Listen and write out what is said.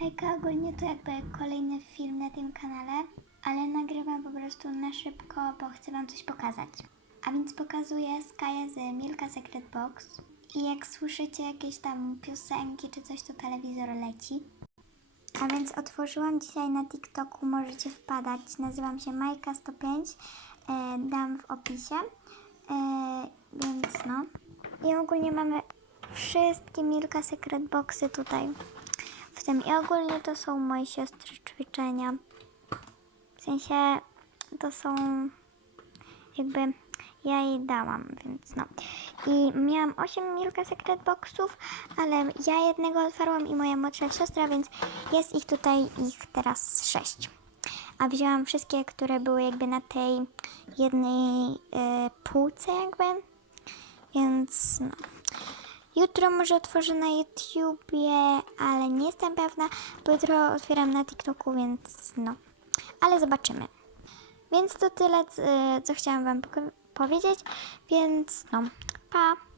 Hejka, ogólnie to jakby kolejny film na tym kanale, ale nagrywam po prostu na szybko, bo chcę Wam coś pokazać. A więc pokazuję Skaję z Milka Secret Box i jak słyszycie jakieś tam piosenki czy coś, to telewizor leci. A więc otworzyłam dzisiaj na TikToku, możecie wpadać, nazywam się Majka105, e, dam w opisie, e, więc no. I ogólnie mamy wszystkie Milka Secret Boxy tutaj tym. I ogólnie to są moje siostry ćwiczenia. W sensie to są jakby ja jej dałam, więc no. I miałam 8 Milka Secret Boxów, ale ja jednego otwarłam i moja młodsza siostra, więc jest ich tutaj ich teraz 6. A wzięłam wszystkie, które były jakby na tej jednej e, półce jakby. Więc no. Jutro może otworzę na YouTubie, ale nie jestem pewna, bo jutro otwieram na TikToku, więc no. Ale zobaczymy. Więc to tyle, co chciałam Wam powiedzieć, więc no, pa!